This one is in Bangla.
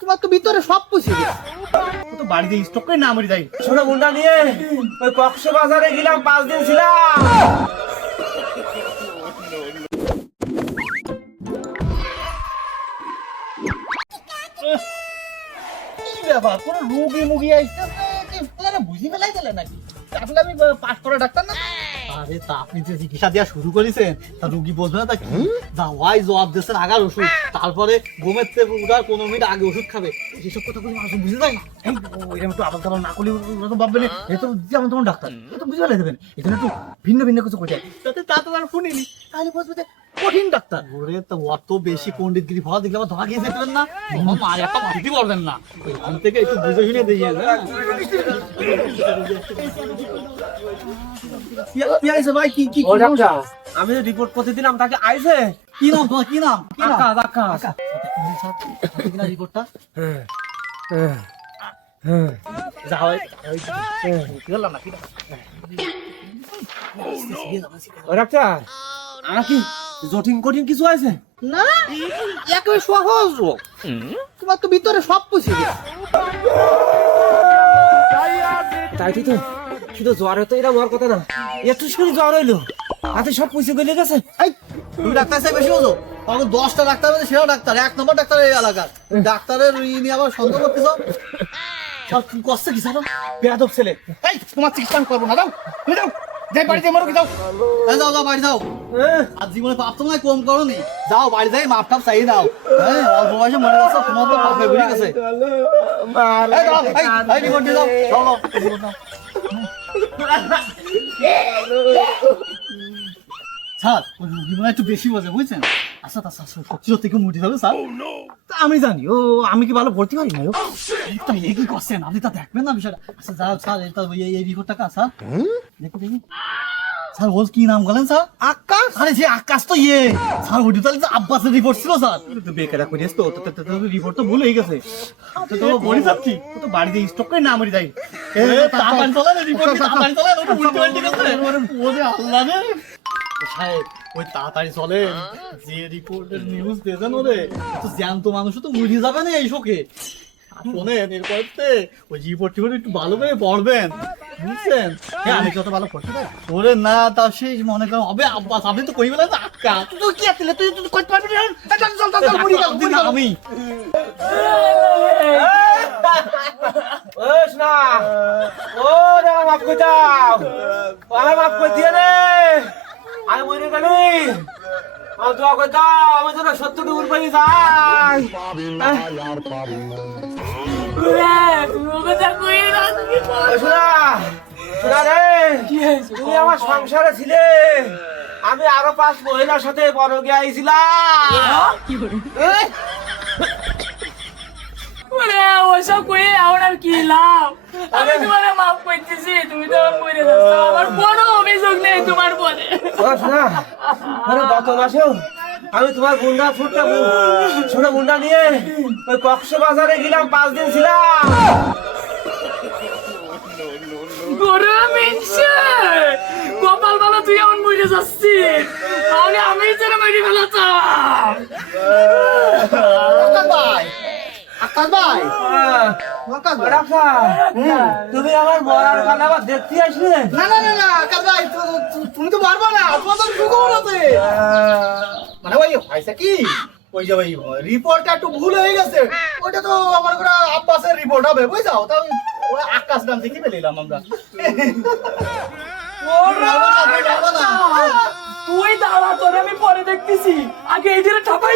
তোমার তো ভিতরে সব পুষে তো বাড়িতে স্টক করে না মরে যাই ছোট মুন্ডা নিয়ে ওই কক্সবাজারে গেলাম পাঁচ দিন ছিলাম। ব্যাপার কোন রুগী মুগি বুঝি ফেলাই দিলে নাকি? আসলে আমি পাস করা ডাক্তার না? আরে তা আপনি যে চিকিৎসা দেওয়া শুরু করেছেন তা রুগী বলবে না তা কি? দাওয়াই জবাব দিয়েছেন আগার ওষুধ তারপরে ঘুমের থেকে উঠার পনেরো মিনিট আগে ওষুধ খাবে। এসব কথা বলে মানুষ বুঝে যায় না। এই, এরকম একটু আবার তাবার না করলে ওরা তো ভাববেন এ তো যেমন তেমন ডাক্তার। এ তো বুঝে দেবেন। এই জন্য একটু ভিন্ন ভিন্ন কিছু করে তাতে তা তো আর শুনিনি। তাহলে বুঝবে যে কঠিন ডাক্তার। ওরে তো অত বেশি পণ্ডিত গিরি ভালো দেখলে আবার ধরা গিয়ে যেতে না? মার একটা মারতে পারবেন না। ওইখান থেকে একটু বুঝে শুনে দিয়ে ভাই? কি কি আমি যে রিপোর্ট করতে দিলাম তাকে আইছে। কি নাম তোমার? কি নাম? আকাশ আকাশ। রিপোর্টটা হ্যাঁ, হ্যাঁ। যা হয় কি না কি ডাক্তার। আমার কি? জটিল কঠিন কিছু আছে? না। একেবারে সহজ রোগ তোমার তো ভিতরে সব তাই তো শুধু জ্বর হতো এটা হওয়ার কথা না। একটু শুধু জ্বর হইল হাতে সব পয়সা গলে গেছে। তুমি ডাক্তার সাহেব বেশি দশটা ডাক্তার আছে সেও ডাক্তার এক নম্বর ডাক্তার এই এলাকার। ডাক্তারের ই নিয়ে আবার সন্দেহ করতেছ? কষ্ট কি বেয়াদব ছেলে। এই তোমার চিকিৎসা করব না তুমি যাও। যাই বাড়িতে মরো কি যাও যাও বাড়ি যাও। আর জীবনে পাপ তোমায় কম করো নি যাও বাড়ি যাই মাপ টাপ চাই দাও। হ্যাঁ অল্প বয়সে মরে যাচ্ছ তোমার তো পাপে বেরিয়ে গেছে স্যার ওই রুগী মনে একটু বেশি বোঝে বুঝছেন? আচ্ছা তা স্যার সত্যি সত্যি কি মুটি হবে স্যার? তা আমি জানি ও আমি কি ভালো ভর্তি পারি না ও তা এ কি করছেন? আপনি তা দেখবেন না বিষয়টা। আচ্ছা যা স্যার এটা এই এই রিপোর্টটা কাজ স্যার? দেখি দেখি স্যার ওর কি নাম বলেন স্যার আকাশ আরে যে আকাশ তো ইয়ে স্যার ওইটা তাহলে তো আব্বাসের রিপোর্ট ছিল স্যার তো বেকারা রিপোর্ট তো ভুল হয়ে গেছে তো তো বলি যাচ্ছি ও তো বাড়িতে স্টক করে না মরি যাই এ তাড়াতাড়ি চলেন রিপোর্ট তাড়াতাড়ি চলেন ওটা উল্টো পাল্টে গেছে ও আল্লাহ রে সাহেব ওই তাড়াতাড়ি চলেন যে রিপোর্টের নিউজ দিয়েছেন ওরে তো জ্যান্ত মানুষও তো মরে যাবে না এই শোকে শোনেন এরপর ওই রিপোর্ট টিপোর্ট একটু ভালো করে পড়বেন বুঝছেন? হ্যাঁ। আমি যত ভালো পড়তে ওরে না তা সেই মনে করেন হবে আব্বাস আপনি তো কই আক্কা তুই কি আসলে তুই তুই পারবি না। চল চল চল চল মুড়ি মুড়ি আমি। ও শোনা ও রে মাফ করে দাও? আমার মাফ করে দিয়ে রে আমি মরে গেলি। আমার দোয়া করে দাও? আমি যেন সত্য ডুবুর পাই যাই শোনা। তুমি আমার সংসারে ছিলে। আমি আরও পাঁচ মহিলার সাথে বড় গিয়ে আইছিলাম। ওরে ওসব কই আমার আর কি লাভ? আমি তোমার মাফ করতেছি তুমি তো আমার মরে যাচ্ছ। আমার কোনো অভিযোগ নেই তোমার ও শোনা আরে গত মাসেও আমি তোমার গুন্ডা ফুটটা ছোট গুন্ডা নিয়ে ওই কক্সবাজারে গেলাম পাঁচ দিন ছিলাম। গরু মিনছে! কপাল ভালো তুই এমন মরে যাচ্ছিস। তাহলে আমি যেন মেরে ফেলাতাম। আকাশ ভাই আকাশ ভাই। ভাই। তুমি আমার মরার কাল আবার দেখতে আসলে? না না না না আকাশ ভাই তুমি তো পারব না তোমার তো মানে ওই হয়েছে কি? ওই যে ওই রিপোর্টটা একটু ভুল হয়ে গেছে। ওইটা তো আমার করে আব্বাসের রিপোর্ট হবে বুঝছ? তো আকাশ নাম দেখি পেলাম আমরা। তুই দাঁড়া তোর আমি পরে দেখতেছি। আগে এই দিনে ঠাপাই